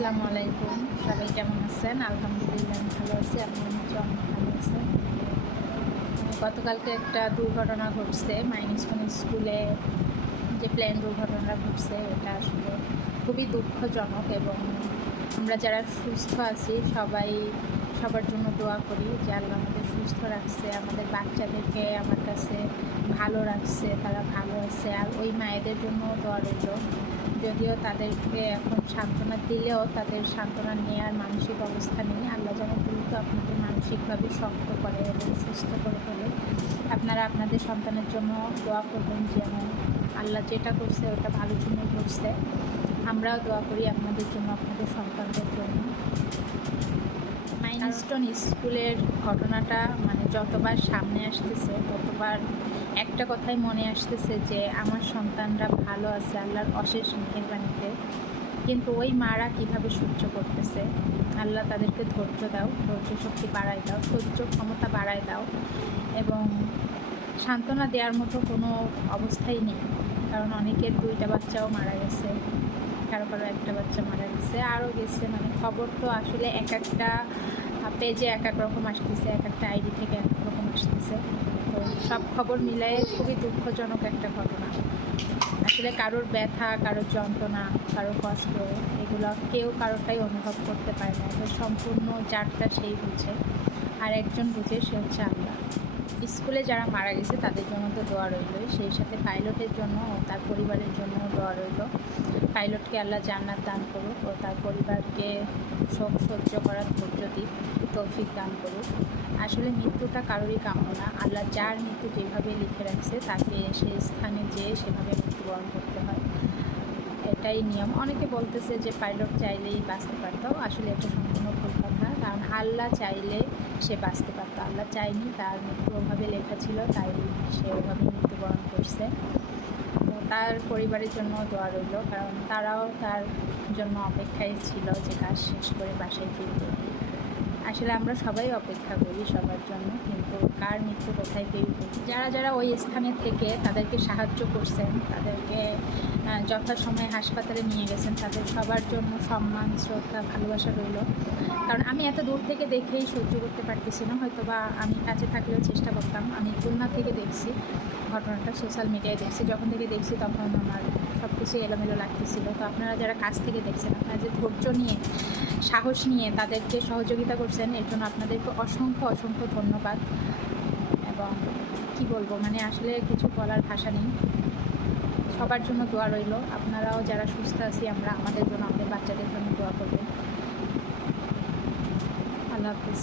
আসসালামু আলাইকুম। সবাই কেমন আছেন? আলহামদুলিল্লাহ আমি ভালো আছি। আপনার মতো অনেক ভালো আছেন। গতকালকে একটা দুর্ঘটনা ঘটছে মাইলস্টোন স্কুলে। যে প্লেন দুর্ঘটনাটা ঘটছে এটা আসলে খুবই দুঃখজনক, এবং আমরা যারা সুস্থ আছি সবার জন্য দোয়া করি যে আল্লাহ আমাদের সুস্থ রাখছে, আমাদের বাচ্চাদেরকে আমার কাছে ভালো রাখছে, তারা ভালো আছে। আর ওই মায়েদের জন্য দোয়া রইল। যদিও তাদেরকে এখন সান্ত্বনা দিলেও তাদের সান্ত্বনা নেওয়ার মানসিক অবস্থা নেই। আল্লাহ যেন দ্রুত আপনাদের মানসিকভাবে শক্ত করে এবং সুস্থ করে তোলে। আপনারা আপনাদের সন্তানের জন্য দোয়া করবেন যেন আল্লাহ যেটা করছে ওটা ভালোর জন্য করছে। আমরাও দোয়া করি আপনাদের জন্য, আপনাদের সন্তানদের জন্য। মাইলস্টোন স্কুলের ঘটনাটা যতবার সামনে আসতেছে ততবার একটা কথাই মনে আসতেছে যে আমার সন্তানরা ভালো আছে আল্লাহর অশেষ মেহেরবানিতে। কিন্তু ওই মারা কীভাবে সহ্য করতেছে। আল্লাহ তাদেরকে ধৈর্য দাও, ধৈর্য শক্তি বাড়ায় দাও, সহ্য ক্ষমতা বাড়ায় দাও, এবং সান্ত্বনা দেওয়ার মতো কোনো অবস্থাই নেই। কারণ অনেকের 2টা বাচ্চাও মারা গেছে, কারো একটা বাচ্চা মারা গেছে, আরও গেছে। খবর তো আসলে এক একটা পেজে এক এক রকম আসতেছে, এক একটা আইডি থেকে এক এক রকম আসতেছে। তো সব খবর মিলায়ে খুবই দুঃখজনক একটা ঘটনা। আসলে কারোর ব্যথা, কারোর যন্ত্রণা, কারোর কষ্ট এগুলো কেউ কারোটাই অনুভব করতে পারে না। এটা সম্পূর্ণ যারটা সেই বুঝে, আর একজন বুঝে, সে হচ্ছে আল্লাহ। স্কুলে যারা মারা গেছে তাদের জন্য তো দোয়া রইল, সেই সাথে পাইলটের জন্য ও তার পরিবারের জন্য দোয়া রইল। পাইলটকে আল্লাহ জান্নাত দান করুক ও তার পরিবারকে শোক সহ্য করার ধৈর্য দিক, তৌফিক দান করুক। আসলে মৃত্যুটা কারোরই কাম্য না। আল্লাহ যার মৃত্যু যেভাবে লিখে রাখছে তাকে সেই স্থানে যেয়ে সেভাবে মৃত্যুবরণ করতে হয়, এটাই নিয়ম। অনেকে বলতেছে যে পাইলট চাইলেই বাঁচতে পারত, আসলে এটা সম্পূর্ণ ভুল কথা। কারণ আল্লাহ চাইলে সে বাঁচতে পারত, আল্লাহ চাইনি, তার মৃত্যু ওভাবে লেখা ছিল, তাই সে ওভাবে মৃত্যুবরণ করছে। তো তার পরিবারের জন্য দোয়া রইল, কারণ তারাও তার জন্য অপেক্ষায় ছিল যে কাজ শেষ করে বাসায় ফিরবে। আসলে আমরা সবাই অপেক্ষা করি সবার জন্য, কিন্তু কার মৃত্যু কোথায় কেউ বলি। যারা ওই স্থানে থেকে তাদেরকে সাহায্য করছেন, তাদেরকে যথাসময়ে হাসপাতালে নিয়ে গেছেন, তাদের সবার জন্য সম্মান, শ্রদ্ধা, ভালোবাসা রইল। কারণ আমি এত দূর থেকে দেখেই সহ্য করতে পারতেছি না, হয়তো বা আমি কাছে থাকলেও চেষ্টা করতাম। আমি খুলনা থেকে দেখছি ঘটনাটা, সোশ্যাল মিডিয়ায় দেখছি। যখন থেকে দেখছি তখন আমার সব কিছু এলোমেলো লাগতেছিল। তো আপনারা যারা কাছ থেকে দেখছেন, আপনারা যে ধৈর্য নিয়ে, সাহস নিয়ে তাদেরকে সহযোগিতা করছেন, এর জন্য আপনাদেরকে অসংখ্য অসংখ্য ধন্যবাদ। এবং কি বলবো, আসলে কিছু বলার ভাষা নেই। সবার জন্য দোয়া রইল। আপনারাও যারা সুস্থ আছি আমরা, আমাদের জন্য, আমাদের বাচ্চাদের জন্য দোয়া করবেন। আল্লাহ হাফিজ।